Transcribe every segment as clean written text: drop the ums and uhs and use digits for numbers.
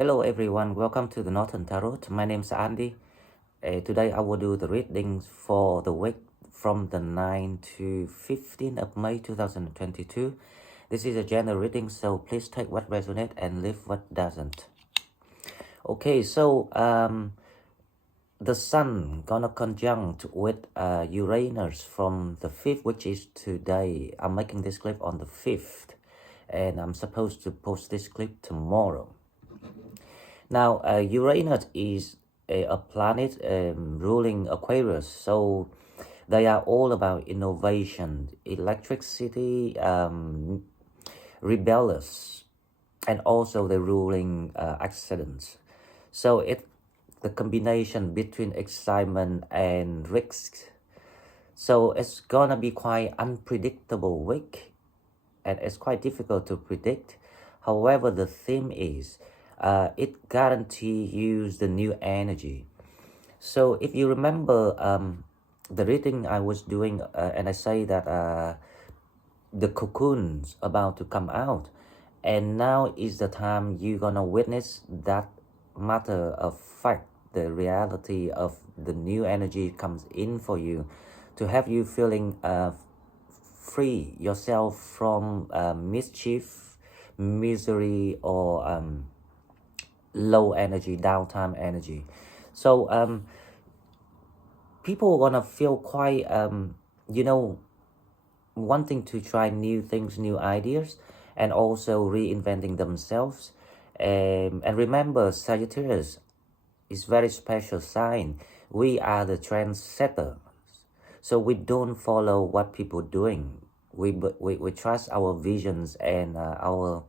Hello everyone, welcome to the Northern Tarot. My name is Andy. Today I will do the readings for the week from the 9 to 15 of May 2022. This is a general reading, so please take what resonates and leave what doesn't. Okay, so the Sun gonna conjunct with Uranus from the 5th, which is today. I'm making this clip on the 5th, and I'm supposed to post this clip tomorrow. Now, Uranus is a planet ruling Aquarius, so they are all about innovation, electricity, rebellious, and also the ruling accidents. So it's the combination between excitement and risk. So it's gonna be quite unpredictable week, and it's quite difficult to predict. However, the theme is it guarantees you the new energy. So if you remember the reading I was doing, and I say that the cocoon's about to come out, and now is the time you're gonna witness that matter of fact, the reality of the new energy comes in for you to have you feeling free yourself from mischief, misery, or low energy, downtime energy. So people are gonna feel quite wanting to try new things, new ideas, and also reinventing themselves. And remember, Sagittarius is very special sign. We are the trendsetter, so we don't follow what people doing. We trust our visions and our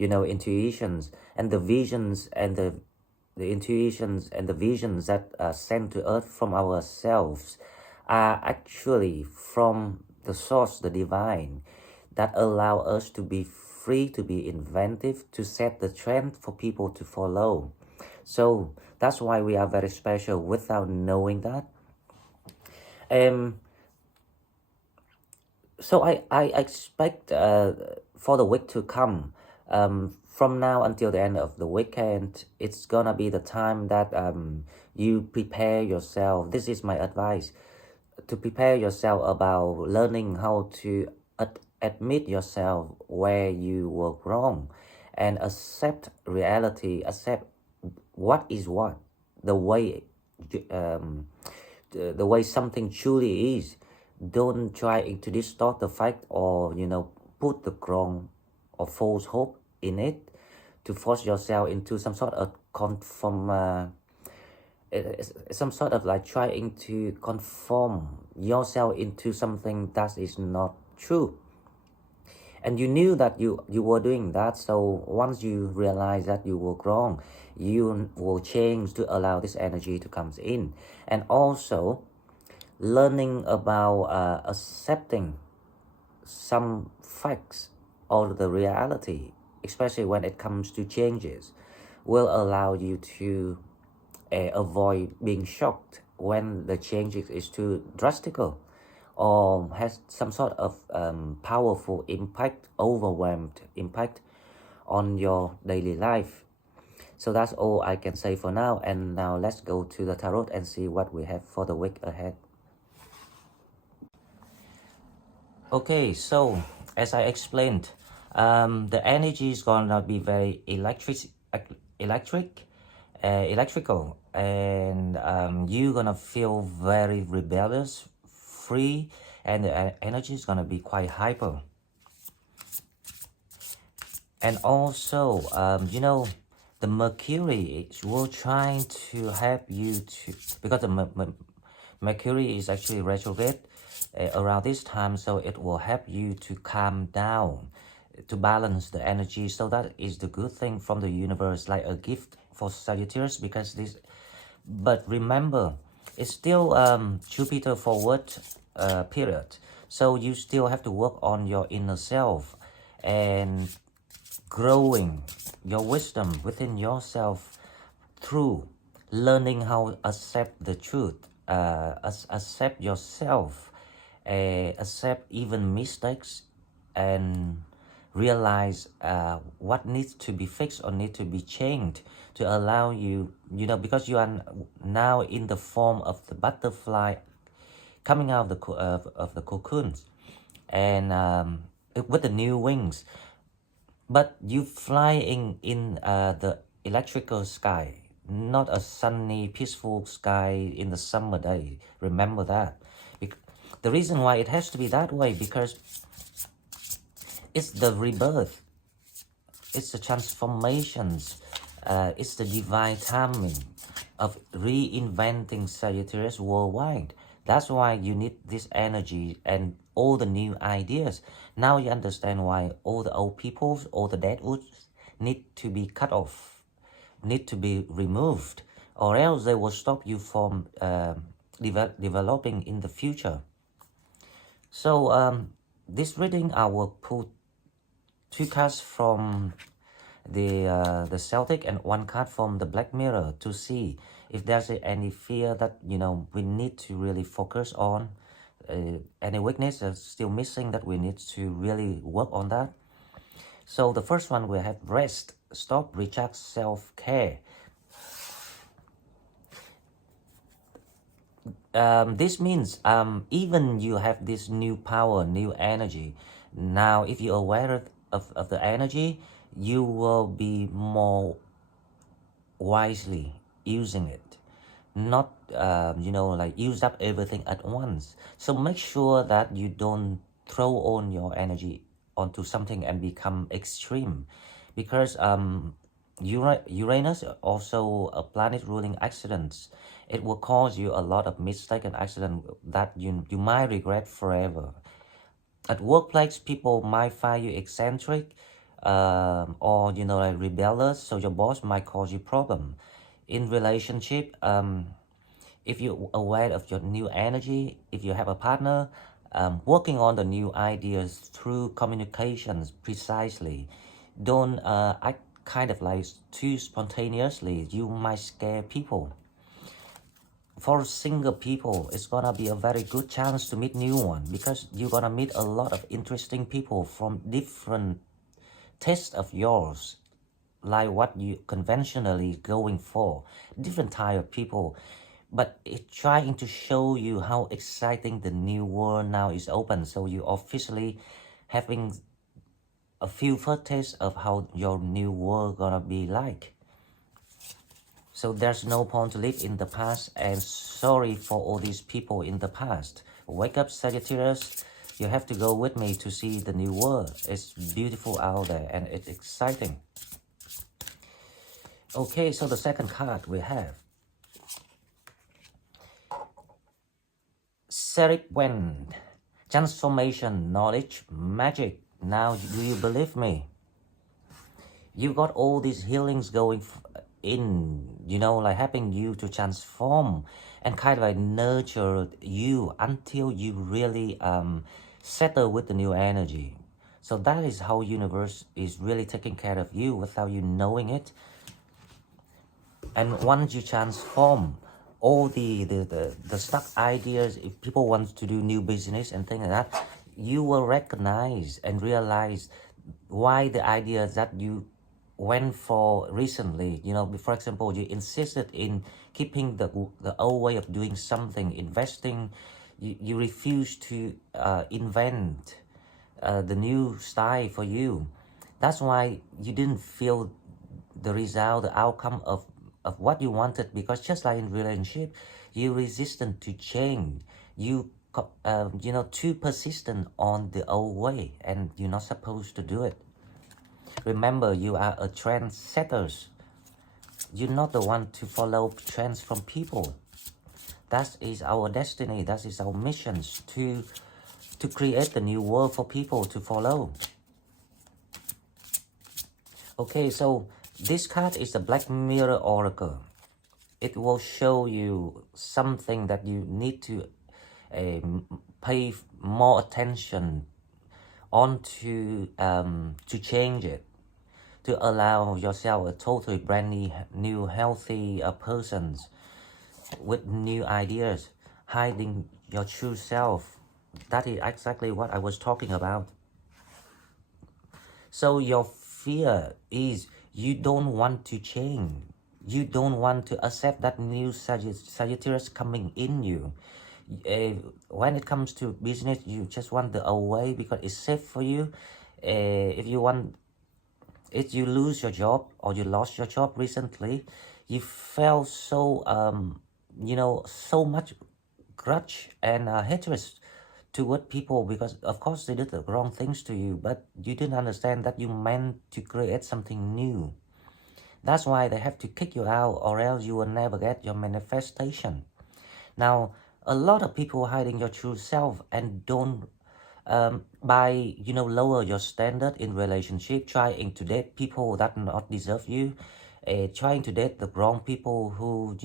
intuitions, and the visions and the intuitions and the visions that are sent to earth from ourselves are actually from the source, the divine, that allow us to be free, to be inventive, to set the trend for people to follow. So that's why we are very special without knowing that. So I expect for the week to come, from now until the end of the weekend, it's gonna be the time that you prepare yourself. This is my advice, to prepare yourself about learning how to admit yourself where you were wrong, and accept reality, accept what is what, the way the way something truly is. Don't try to distort the fact, or put the wrong or false hope in it to force yourself into some sort of some sort of like trying to conform yourself into something that is not true. And you knew that you were doing that, so once you realize that you were wrong, you will change to allow this energy to come in. And also learning about accepting some facts or the reality, especially when it comes to changes, will allow you to avoid being shocked when the changes is too drastical, or has some sort of powerful impact, overwhelmed impact on your daily life. So that's all I can say for now, and now let's go to the tarot and see what we have for the week ahead. Okay, so as I explained, the energy is gonna be very electrical, and you're gonna feel very rebellious, free, and the energy is gonna be quite hyper. And also, the Mercury will trying to help you to, because the Mercury is actually retrograde around this time, so it will help you to calm down, to balance the energy. So that is the good thing from the universe, like a gift for Sagittarius, because this. But remember, it's still Jupiter forward period, so you still have to work on your inner self and growing your wisdom within yourself through learning how to accept the truth, accept yourself, accept even mistakes, and realize what needs to be fixed or need to be changed to allow you, because you are now in the form of the butterfly coming out of the cocoons, and with the new wings, but you flying in the electrical sky, not a sunny, peaceful sky in the summer day. Remember that. The reason why it has to be that way, because it's the rebirth, it's the transformations, it's the divine timing of reinventing Sagittarius worldwide. That's why you need this energy and all the new ideas. Now you understand why all the old peoples, all the dead woods need to be cut off, need to be removed, or else they will stop you from developing in the future. So this reading, I will pull 2 cards from the Celtic and 1 card from the Black Mirror to see if there's any fear that we need to really focus on, any weakness that's still missing that we need to really work on that. So the first one, we have rest, stop, recharge, self-care. This means even you have this new power, new energy. Now, if you're aware of the energy, you will be more wisely using it, not like use up everything at once. So make sure that you don't throw on your energy onto something and become extreme, because Uranus, also a planet ruling accidents, it will cause you a lot of mistake and accident that you might regret forever. At workplace, people might find you eccentric, or like rebellious, so your boss might cause you problem. In relationship, if you're aware of your new energy, if you have a partner, working on the new ideas through communications precisely. Don't act kind of like too spontaneously. You might scare people. For single people, it's gonna be a very good chance to meet new one, because you're gonna meet a lot of interesting people from different tastes of yours, like what you conventionally going for, different type of people. But it's trying to show you how exciting the new world now is open, so you officially having a few first tastes of how your new world gonna be like. So there's no point to live in the past, and sorry for all these people in the past. Wake up, Sagittarius. You have to go with me to see the new world. It's beautiful out there and it's exciting. Okay, so the second card we have Serpent, transformation, knowledge, magic. Now, do you believe me? You got all these healings going in, like helping you to transform and kind of like nurture you until you really settle with the new energy. So that is how universe is really taking care of you without you knowing it. And once you transform all the stuck ideas, if people want to do new business and things like that, you will recognize and realize why the ideas that you went for recently, for example, you insisted in keeping the old way of doing something, investing, you refuse to invent the new style for you. That's why you didn't feel the result, the outcome of what you wanted, because just like in relationship, you resistant to change. You too persistent on the old way, and you're not supposed to do it. Remember, you are a trendsetter. You're not the one to follow trends from people. That is our destiny. That is our mission, to create the new world for people to follow. Okay, so this card is the Black Mirror Oracle. It will show you something that you need to pay more attention on to change it, to allow yourself a totally brand new healthy person with new ideas, hiding your true self. That is exactly what I was talking about. So your fear is you don't want to change. You don't want to accept that new Sagittarius coming in you. When it comes to business, you just want the away because it's safe for you. If you lose your job or you lost your job recently, you felt so so much grudge and hatred toward people because of course they did the wrong things to you, but you didn't understand that you meant to create something new. That's why they have to kick you out, or else you will never get your manifestation. Now, a lot of people hiding your true self and don't by lower your standard in relationship, trying to date people that not deserve you, trying to date the wrong people who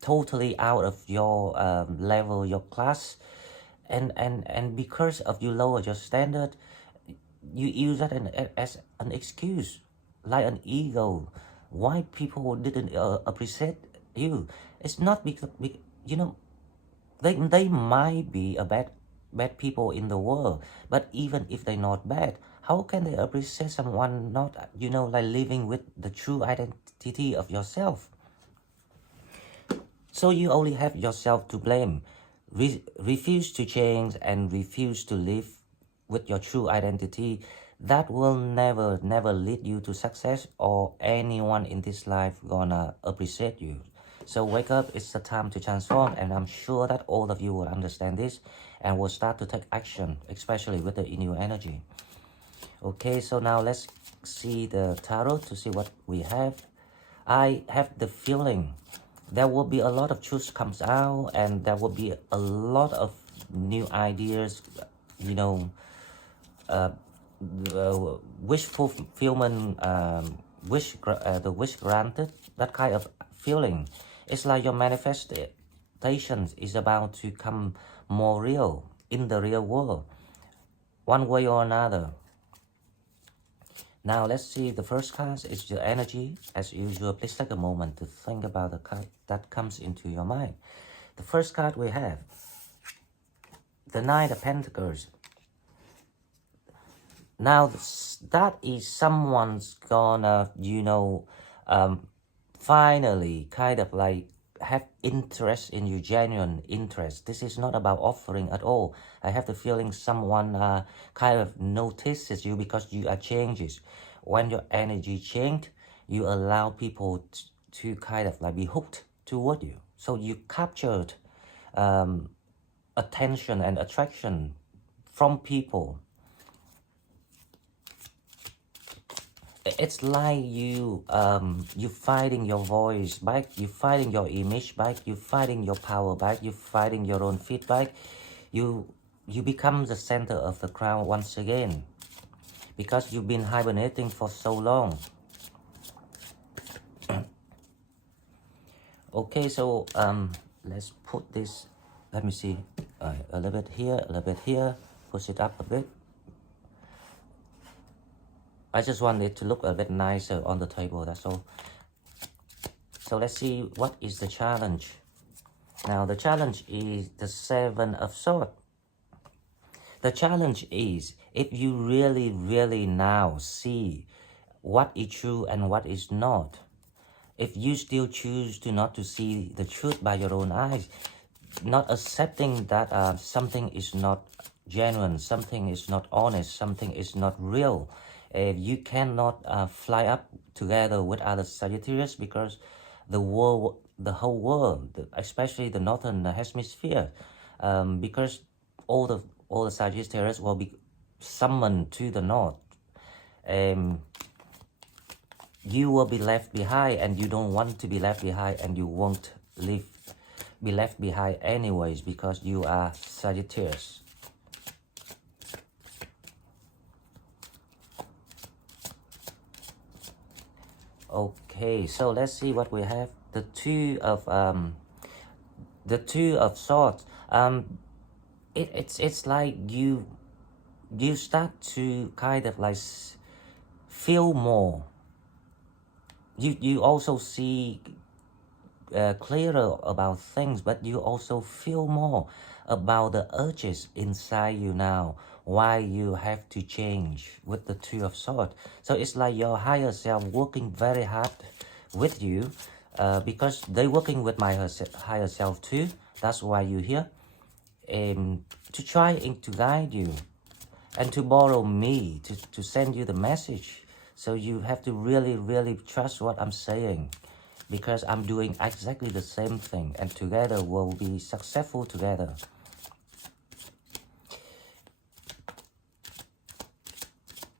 totally out of your level, your class, and because of you lower your standard, you use that as an excuse, like an ego, why people didn't appreciate you. It's not because they might be a bad people in the world, but even if they're not bad, how can they appreciate someone not like living with the true identity of yourself? So you only have yourself to blame. Refuse to change and refuse to live with your true identity. That will never lead you to success, or anyone in this life gonna appreciate you. So wake up, it's the time to transform, and I'm sure that all of you will understand this and will start to take action, especially with the new energy. Okay, so now let's see the tarot to see what we have. I have the feeling there will be a lot of truth comes out, and there will be a lot of new ideas, uh, wish fulfillment, the wish granted, that kind of feeling. It's like your manifestation is about to come more real in the real world, one way or another. Now let's see the first card is your energy. As usual, please take a moment to think about the card that comes into your mind. The first card we have, the Knight of Pentacles. Now that is someone's gonna, finally kind of like have interest in you, genuine interest. This is not about offering at all. I have the feeling someone kind of notices you because you are changes. When your energy changed, you allow people to kind of like be hooked toward you. So you captured attention and attraction from people. It's like you fighting your voice back, you fighting your image back, you fighting your power back, you fighting your own feedback. You become the center of the crowd once again because you've been hibernating for so long. Okay, so let's put this, let me see, a little bit here, a little bit here, push it up a bit. I just want it to look a bit nicer on the table, that's all. So let's see what is the challenge. Now the challenge is the Seven of Swords. The challenge is, if you really now see what is true and what is not, if you still choose to not to see the truth by your own eyes, not accepting that something is not genuine, something is not honest, something is not real, you cannot fly up together with other Sagittarius, because the whole world, especially the northern hemisphere, because all the Sagittarius will be summoned to the north. You will be left behind, and you don't want to be left behind, and you won't be left behind anyways, because you are Sagittarius. Okay, so let's see what we have. The Two of Swords. It's like you start to kind of like feel more. You also see clearer about things, but you also feel more about the urges inside you now. why you have to change with the Two of Swords. So it's like your higher self working very hard with you, because they're working with my higher self too. That's why you're here, to try and to guide you and to borrow me to send you the message. So you have to really trust what I'm saying, because I'm doing exactly the same thing, and together we'll be successful together.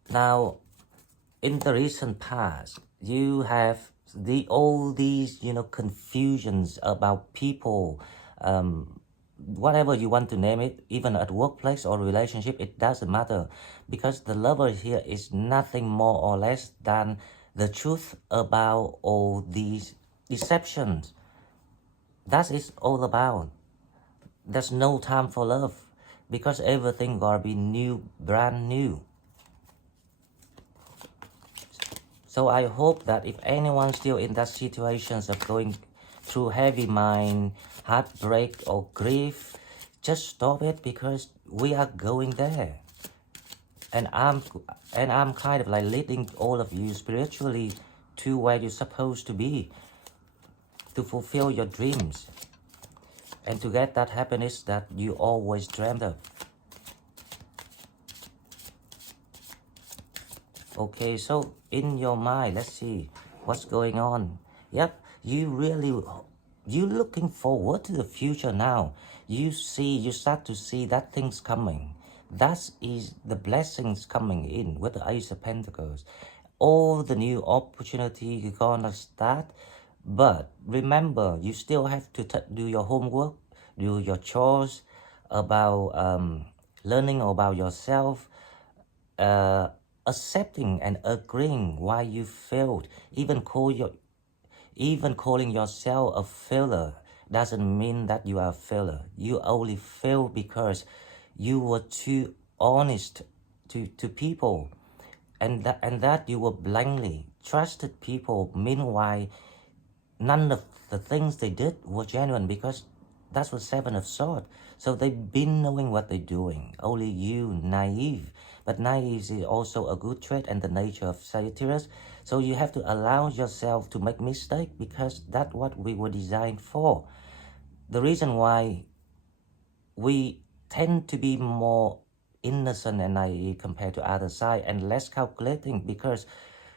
Now, in the recent past, you have all these, confusions about people, whatever you want to name it, even at workplace or relationship, it doesn't matter, because the lover here is nothing more or less than the truth about all these deceptions. That is all about. There's no time for love, because everything gotta be new, brand new. So I hope that if anyone still in that situations of going through heavy mind, heartbreak or grief, just stop it, because we are going there. And I'm kind of like leading all of you spiritually to where you're supposed to be, to fulfill your dreams and to get that happiness that you always dreamed of. Okay, so in your mind, let's see what's going on. Yep, you looking forward to the future now. You start to see that things coming. That is the blessings coming in with the Ace of Pentacles. All the new opportunity gonna start, but remember, you still have to do your homework, do your chores about learning about yourself, accepting and agreeing why you failed. Even calling yourself a failure doesn't mean that you are a failure. You only fail because you were too honest to people, and that you were blindly trusted people. Meanwhile, none of the things they did were genuine, because that's what Seven of Swords. So they've been knowing what they're doing. Only you, naive. But naive is also a good trait and the nature of Sagittarius. So you have to allow yourself to make mistakes, because that's what we were designed for. The reason why we tend to be more innocent and naive compared to other side and less calculating, because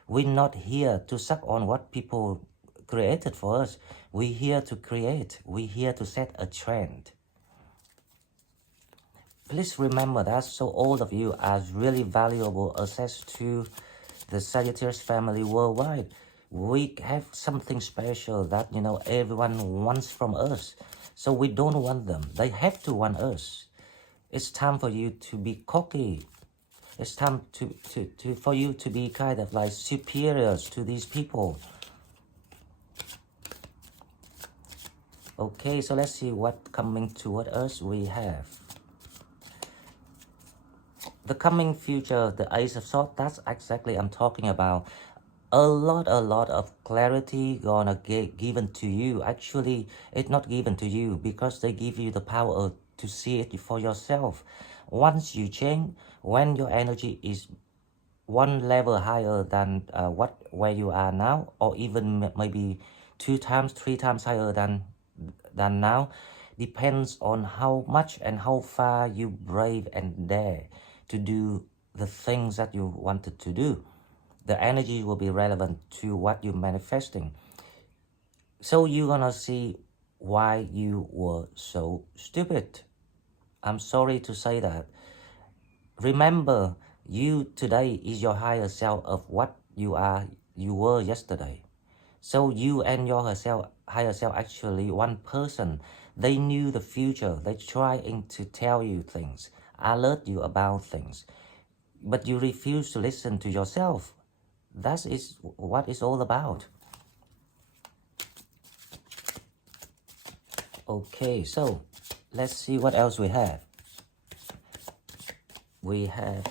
we're not here to suck on what people created for us. We're here to create. We're here to set a trend. Please remember that. So all of you are really valuable assets to the Sagittarius family worldwide. We have something special that, everyone wants from us. So we don't want them. They have to want us. It's time for you to be cocky. It's time for you to be kind of like superiors to these people. Okay, so let's see what coming toward us we have. The coming future, the Ace of Swords, that's exactly I'm talking about. A lot of clarity gonna get given to you. Actually, it's not given to you, because they give you the power to see it for yourself. Once you change, when your energy is one level higher than where you are now, or even maybe 2 times, 3 times higher than now, depends on how much and how far you brave and dare to do the things that you wanted to do. The energy will be relevant to what you're manifesting. So you're gonna see why you were so stupid. I'm sorry to say that. Remember, you today is your higher self of what you were yesterday. So you and your higher self actually one person. They knew the future. They trying to tell you things, alert you about things, but you refuse to listen to yourself. That is what it's all about. Okay, so let's see what else we have. We have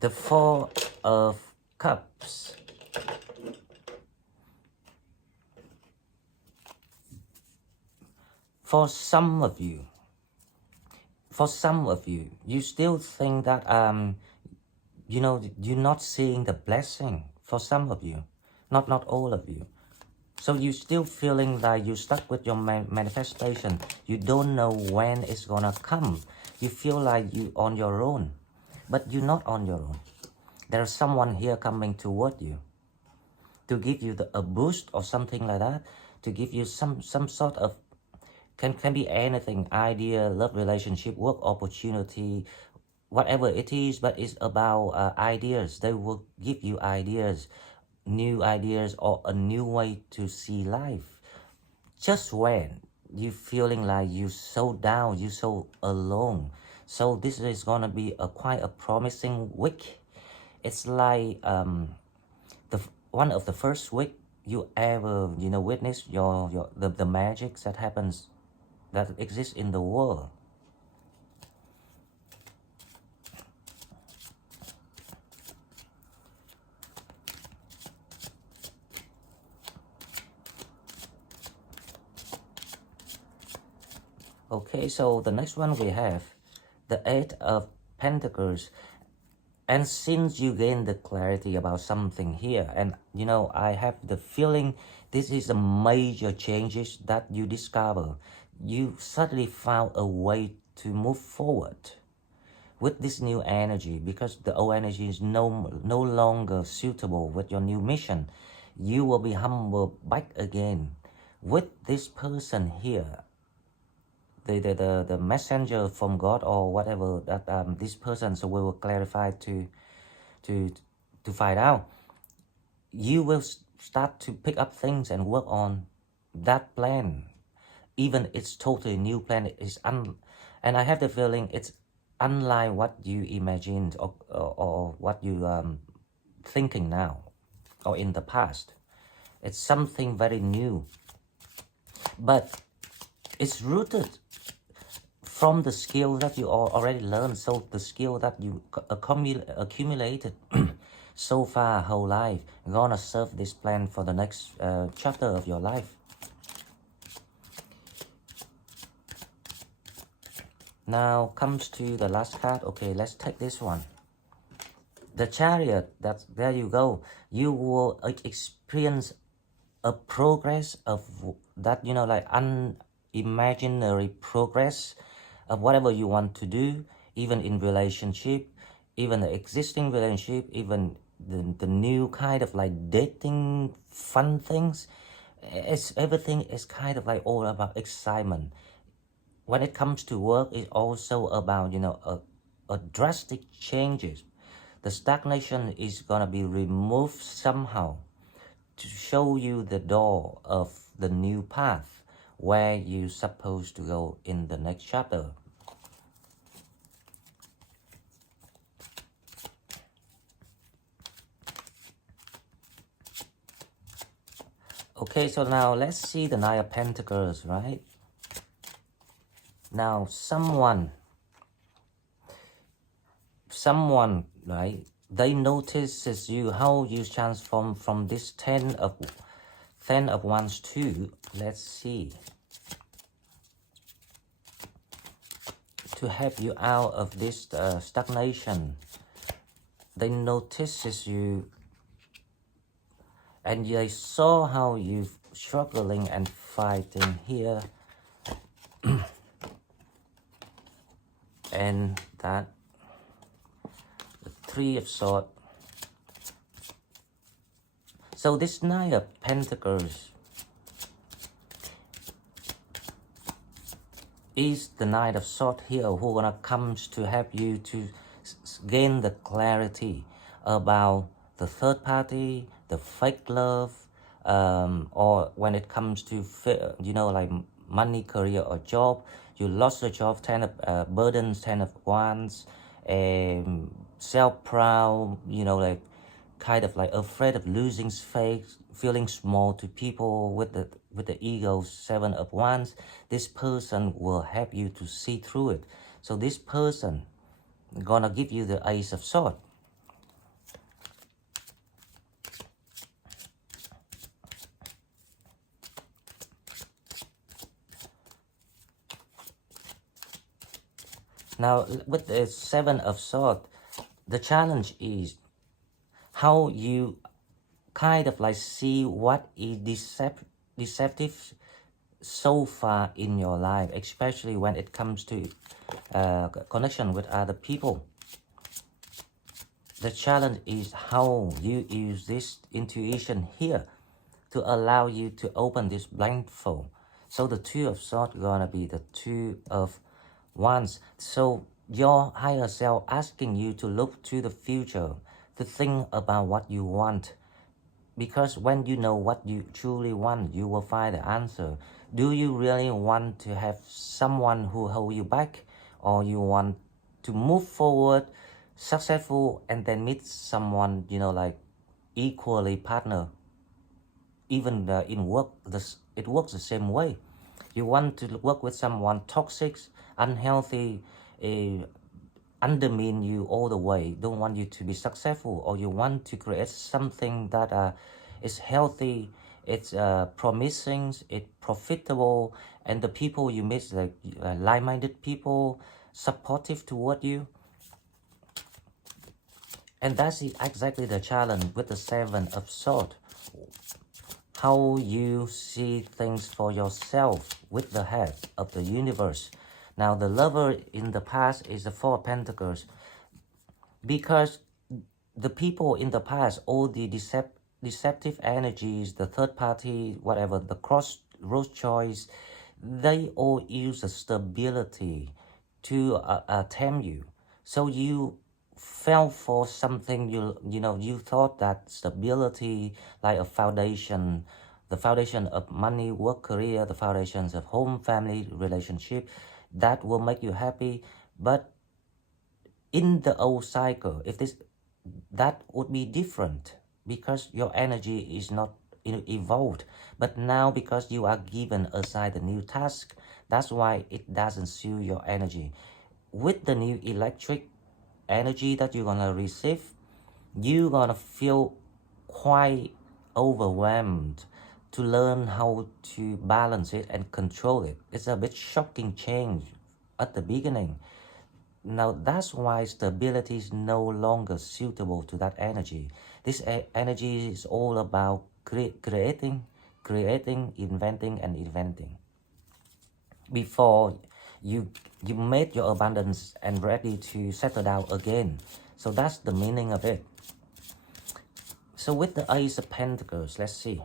the Four of Cups. For some of you, for some of you, you still think that, you know, you're not seeing the blessing for some of you, not all of you. So you still feeling like you're stuck with your manifestation. You don't know when it's gonna come. You feel like you're on your own, but you're not on your own. There's someone here coming toward you to give you a boost or something like that, to give you some sort of, can be anything, idea, love relationship, work opportunity, whatever it is, but it's about ideas. They will give you ideas, new ideas, or a new way to see life. Just when you feeling like you so down, you so alone. So this is gonna be quite a promising week. It's like the one of the first week you ever, you know, witness the magic that happens, that exists in the world. Okay, so the next one we have the Eight of Pentacles. And since you gain the clarity about something here, and you know, I have the feeling this is a major changes that you discover. You suddenly found a way to move forward with this new energy, because the old energy is no longer suitable with your new mission. You will be humble back again with this person here, the messenger from God or whatever that this person, so we will clarify to find out. You will start to pick up things and work on that plan, even it's totally new plan. And I have the feeling it's unlike what you imagined, or what you thinking now or in the past. It's something very new, but it's rooted from the skill that you already learned. So the skill that you accumulated so far whole life, gonna serve this plan for the next chapter of your life. Now comes to the last card. Okay, let's take this one. The Chariot. There you go. You will experience a progress of that, you know, like unimaginary progress of whatever you want to do, even in relationship, even the existing relationship, even the new kind of like dating fun things. Everything is kind of like all about excitement. When it comes to work, it's also about, you know, a drastic changes. The stagnation is gonna be removed somehow to show you the door of the new path where you're supposed to go in the next chapter. Okay, so now let's see the Nine of Pentacles, right? Now someone, right? They notices you, how you transform from this Ten of Wands to, let's see, to help you out of this stagnation. They notices you, and they saw how you struggling and fighting here, and that the Three of Swords. So this Nine of Pentacles is the Knight of Swords here, who gonna comes to help you to gain the clarity about the third party, the fake love, or when it comes to, you know, like money, career, or job. You lost your job, Ten of burdens, Ten of Wands, self-proud, you know, like kind of like afraid of losing face, feeling small to people with the ego, Seven of Wands. This person will help you to see through it. So this person gonna give you the Ace of Swords. Now, with the Seven of Swords, the challenge is how you kind of like see what is deceptive so far in your life, especially when it comes to connection with other people. The challenge is how you use this intuition here to allow you to open this blindfold. So the Two of Swords gonna be the Two of Wands. So your higher self asking you to look to the future, to think about what you want. Because when you know what you truly want, you will find the answer. Do you really want to have someone who hold you back, or you want to move forward, successful, and then meet someone, like equally partner? Even in work, it works the same way. You want to work with someone toxic, unhealthy, undermine you all the way, don't want you to be successful, or you want to create something that is healthy, it's promising, it's profitable, and the people you meet, like like-minded people, supportive toward you. And that's exactly the challenge with the Seven of Swords. How you see things for yourself with the head of the universe. Now the Lover in the past is the Four of Pentacles, because the people in the past, all the deceptive energies, the third party, whatever, the crossroad choice, they all use the stability to tempt you. So you fell for something, you thought that stability, like a foundation, the foundation of money, work, career, the foundations of home, family, relationship, that will make you happy. But in the old cycle, if that would be different, because your energy is not evolved. But now, because you are given aside a new task, that's why it doesn't suit your energy. With the new electric energy that you're gonna receive, you're gonna feel quite overwhelmed to learn how to balance it and control it. It's a bit shocking change at the beginning. Now that's why stability is no longer suitable to that energy. This energy is all about creating, inventing, and inventing. Before you made your abundance and ready to settle down again. So that's the meaning of it. So with the Ace of Pentacles, let's see.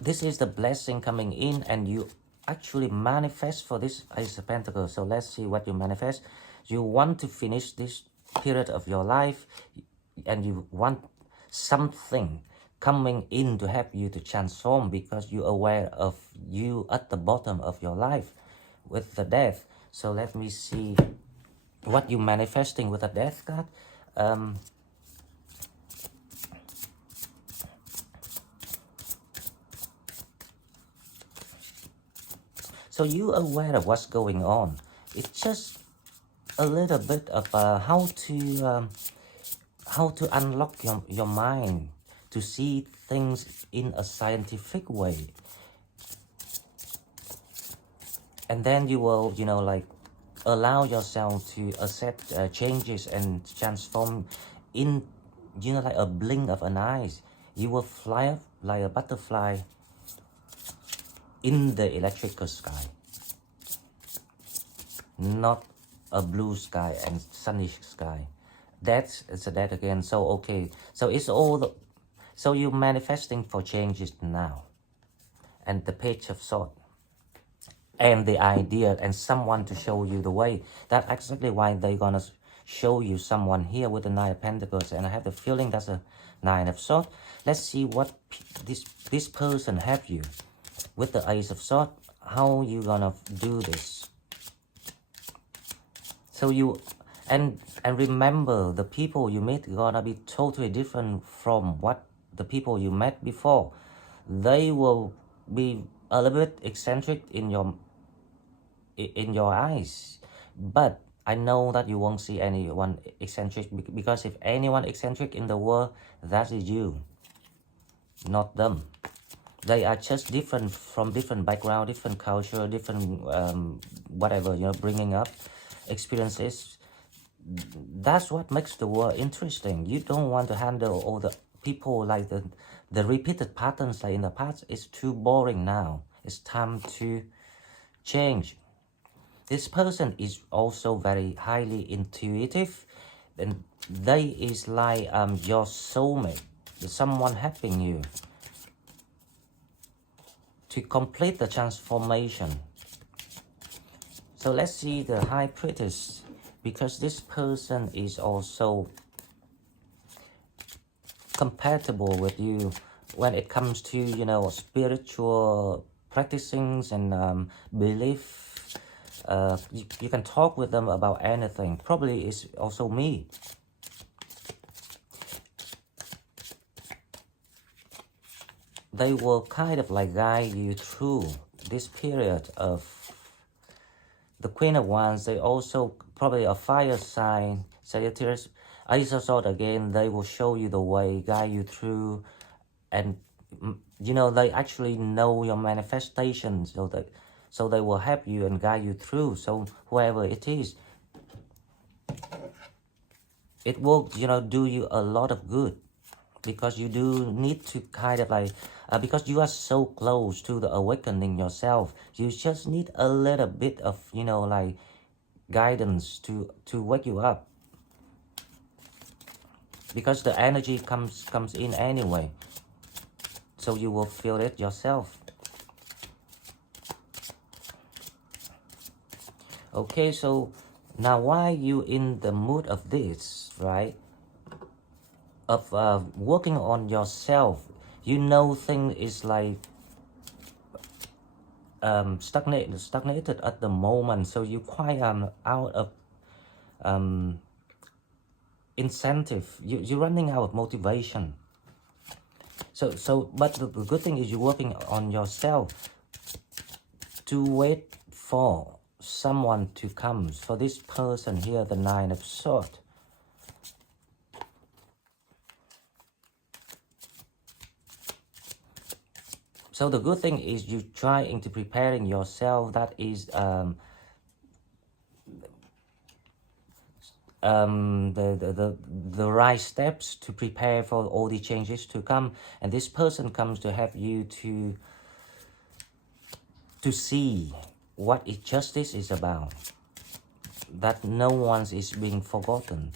This is the blessing coming in, and you actually manifest for this Ace of Pentacles. So let's see what you manifest. You want to finish this period of your life, and you want something coming in to help you to transform, because you're aware of you at the bottom of your life with the death. So let me see what you're manifesting with the death card. So you're aware of what's going on. It's just a little bit of how to unlock your mind to see things in a scientific way. And then you will, like allow yourself to accept changes and transform in, like a blink of an eye. You will fly up like a butterfly in the electrical sky, not a blue sky and sunny sky. It's that again. So okay, so it's all so you're manifesting for changes now, and the Page of Swords, and the idea, and someone to show you the way. That's exactly why they're gonna show you someone here with the Nine of Pentacles, and I have the feeling that's a Nine of Swords. Let's see what this person have you with the Ace of Swords. How you gonna do this? So you and remember, the people you meet gonna be totally different from what the people you met before. They will be a little bit eccentric in your eyes, but I know that you won't see anyone eccentric, because if anyone eccentric in the world, that is you, not them. They are just different from different background, different culture, different whatever, you know, bringing up experiences. That's what makes the world interesting. You don't want to handle all the people like the repeated patterns like in the past. It's too boring now. It's time to change. This person is also very highly intuitive, and they is like your soulmate, someone helping you to complete the transformation. So let's see the High Priestess, because this person is also compatible with you when it comes to, you know, spiritual practicings and belief. You can talk with them about anything. Probably it's also me. They will kind of like guide you through this period of the Queen of Wands. They also probably a fire sign, Sagittarius. Ace of Swords again, they will show you the way, guide you through, and you know, they actually know your manifestations, so they will help you and guide you through. So whoever it is, it will, you know, do you a lot of good, because you do need to kind of like, because you are so close to the awakening yourself, you just need a little bit of, you know, like guidance to wake you up, because the energy comes in anyway, so you will feel it yourself. Okay, so now why you in the mood of this, right? Of working on yourself. You know, thing is like stagnated at the moment, so you quite out of incentive. You're running out of motivation. So but the good thing is you're working on yourself to wait for someone to come. For this person here, the Nine of Swords. So the good thing is you trying to preparing yourself. That is the right steps to prepare for all the changes to come. And this person comes to help you to see what justice is about. That no one is being forgotten.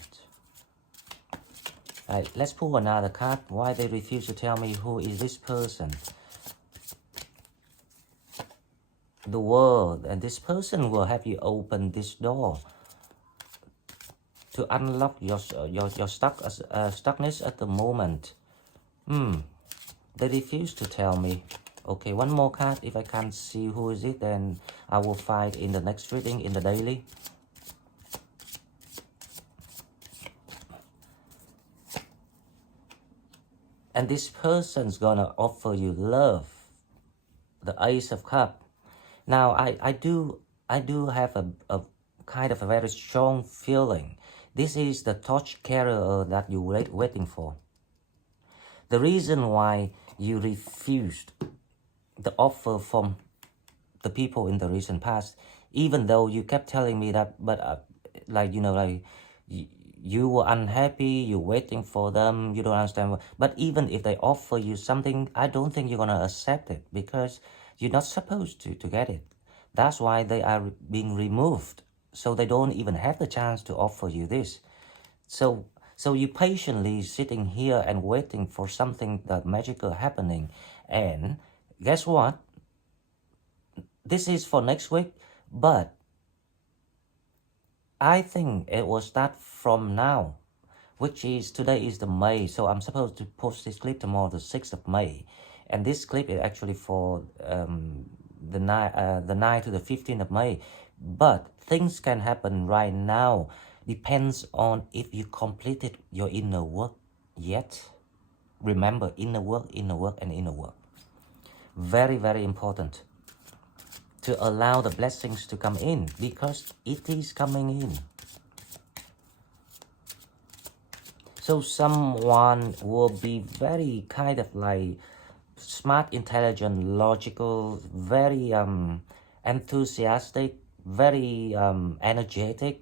Let's pull another card. Why they refuse to tell me who is this person? The world, and this person will help you open this door to unlock your stuckness at the moment. They refuse to tell me. Okay, one more card. If I can't see who is it, then I will find in the next reading in the daily. And this person's gonna offer you love. The Ace of Cups. Now I do have a kind of a very strong feeling. This is the torch carrier that you waiting for. The reason why you refused the offer from the people in the recent past, even though you kept telling me that, but like, you know, like you were unhappy, you're waiting for them, you don't understand. But even if they offer you something, I don't think you're gonna accept it, because you're not supposed to get it. That's why they are being removed, so they don't even have the chance to offer you this. So you patiently sitting here and waiting for something that magical happening. And guess what? This is for next week, but I think it will start from now, which is today is the May. So I'm supposed to post this clip tomorrow, the 6th of May. And this clip is actually for the 9th to the 15th of May. But things can happen right now. Depends on if you completed your inner work yet. Remember, inner work, and inner work. Very, very important to allow the blessings to come in, because it is coming in. So someone will be very kind of like smart, intelligent, logical, very enthusiastic, very energetic.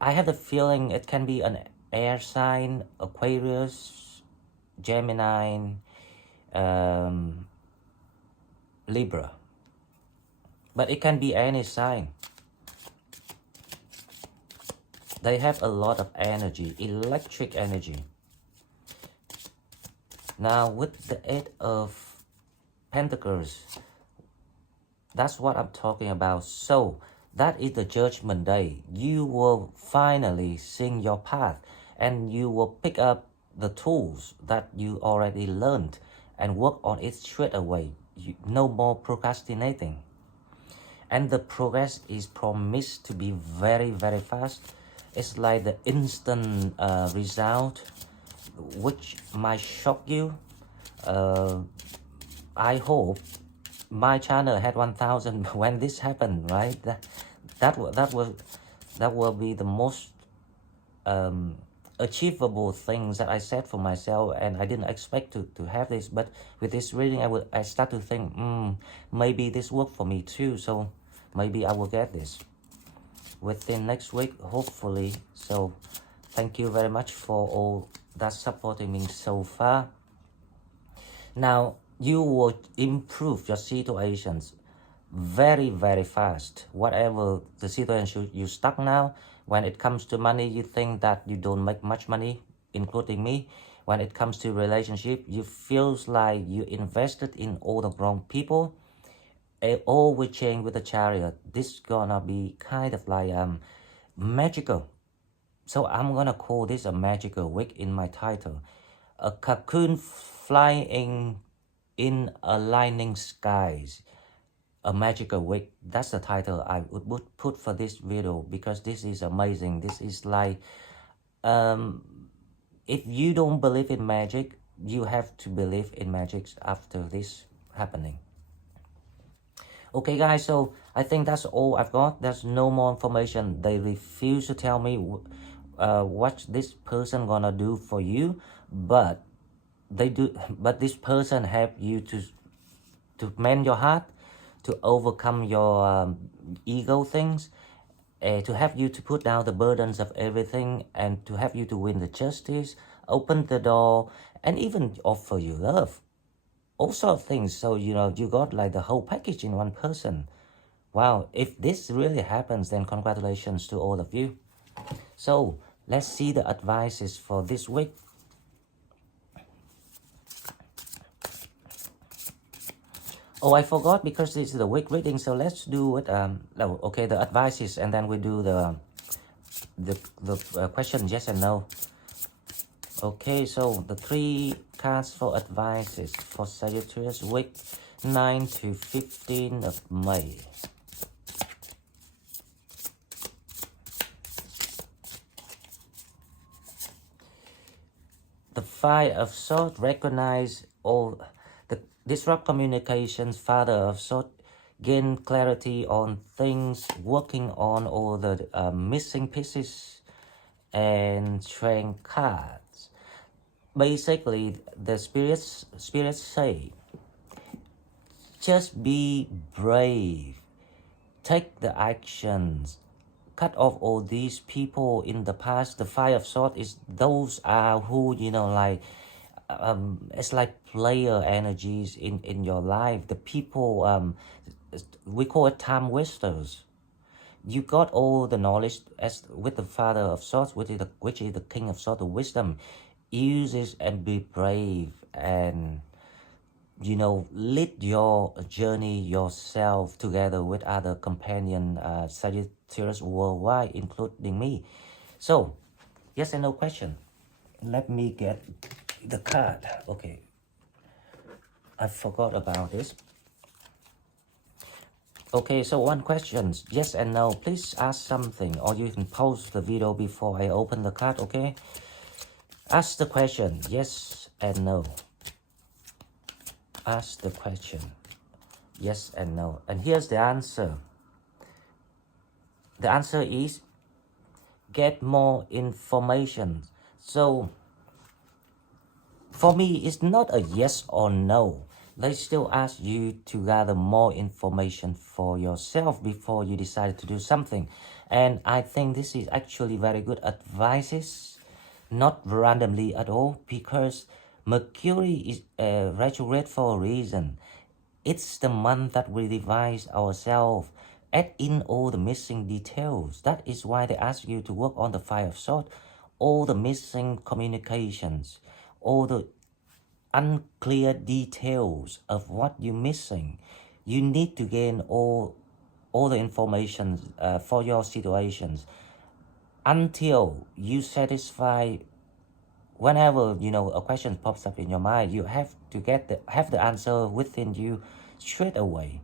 I have the feeling it can be an air sign, Aquarius, Gemini, um, Libra. But it can be any sign. They have a lot of energy, electric energy. Now with the Eight of Pentacles, that's what I'm talking about. So that is the judgment day. You will finally sing your path, and you will pick up the tools that you already learned and work on it straight away. No more procrastinating. And the progress is promised to be very, very fast. It's like the instant result, which might shock you. I hope my channel had 1,000 when this happened, right? That will be the most achievable things that I set for myself, and I didn't expect to have this. But with this reading, I start to think, maybe this worked for me too. So maybe I will get this within next week, hopefully. So thank you very much for all that supporting me so far. Now you will improve your situations very, very fast. Whatever the situation you stuck now, when it comes to money, you think that you don't make much money, including me. When it comes to relationship, you feels like you invested in all the wrong people. All will change with the Chariot. This gonna be kind of like magical. So I'm gonna call this a magical week in my title. A cocoon flying in aligning skies. A magical week. That's the title I would put for this video, because this is amazing. This is like, if you don't believe in magic, you have to believe in magic after this happening. Okay guys, so I think that's all I've got. There's no more information. They refuse to tell me what this person gonna do for you, but they do. But this person help you to mend your heart, to overcome your ego things, to help you to put down the burdens of everything, and to help you to win the justice, open the door, and even offer you love. All sort of things. So you know, you got like the whole package in one person. Wow, if this really happens, then congratulations to all of you. So let's see the advices for this week. Oh, I forgot, because this is the week reading, so let's do it. No, okay, the advices, and then we do the question yes and no. Okay, so the 3 cards for advices for Sagittarius week 9 to 15 of May. The Five of Swords recognize all the disrupt communications. Father of Swords gain clarity on things, working on all the missing pieces, and Strength cards. Basically, the spirits say, just be brave, take the actions, cut off all these people in the past. The Five of Swords is those are who, you know, like it's like player energies in your life. The people we call it time wasters. You got all the knowledge as with the Father of Swords, which is the King of Swords, the wisdom. Use it and be brave, and you know, lead your journey yourself together with other companion Sagittarius worldwide, including me. So yes and no question. Let me get the card. Okay, I forgot about this. Okay, so one question, yes and no. Please ask something, or you can pause the video before I open the card. Okay, ask the question, yes and no. Ask the question, yes and no. And here's the answer. The answer is get more information. So For me, it's not a yes or no. They still ask you to gather more information for yourself before you decide to do something. And I think this is actually very good advices, not randomly at all, because Mercury is retrograde for a reason. It's the month that we revise ourselves, add in all the missing details. That is why they ask you to work on the Five of Swords, all the missing communications, all the unclear details of what you're missing. You need to gain all the information for your situations until you satisfy. Whenever a question pops up in your mind, you have to have the answer within you straight away.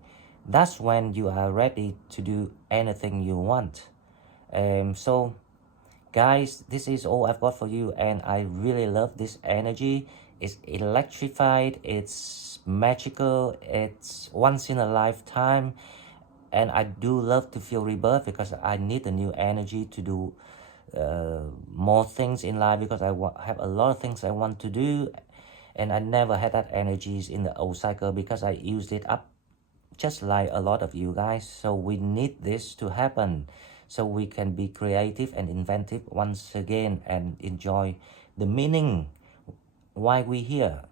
That's when you are ready to do anything you want. So guys, this is all I've got for you, and I really love this energy. It's electrified, it's magical, it's once in a lifetime, and I do love to feel rebirth because I need a new energy to do more things in life, because I have a lot of things I want to do, and I never had that energies in the old cycle because I used it up just like a lot of you guys. So we need this to happen so we can be creative and inventive once again and enjoy the meaning why we here.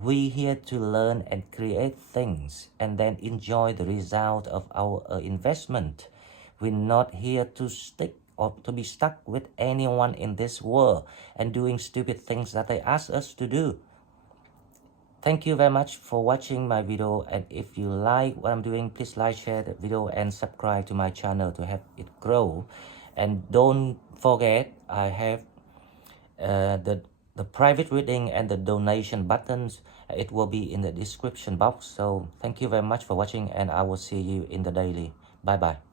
We here to learn and create things and then enjoy the result of our investment. We're not here to stick or to be stuck with anyone in this world and doing stupid things that they ask us to do. Thank you very much for watching my video, and if you like what I'm doing, please like, share the video and subscribe to my channel to help it grow. And don't forget, I have the private reading and the donation buttons. It will be in the description box. So thank you very much for watching, and I will see you in the daily. Bye bye.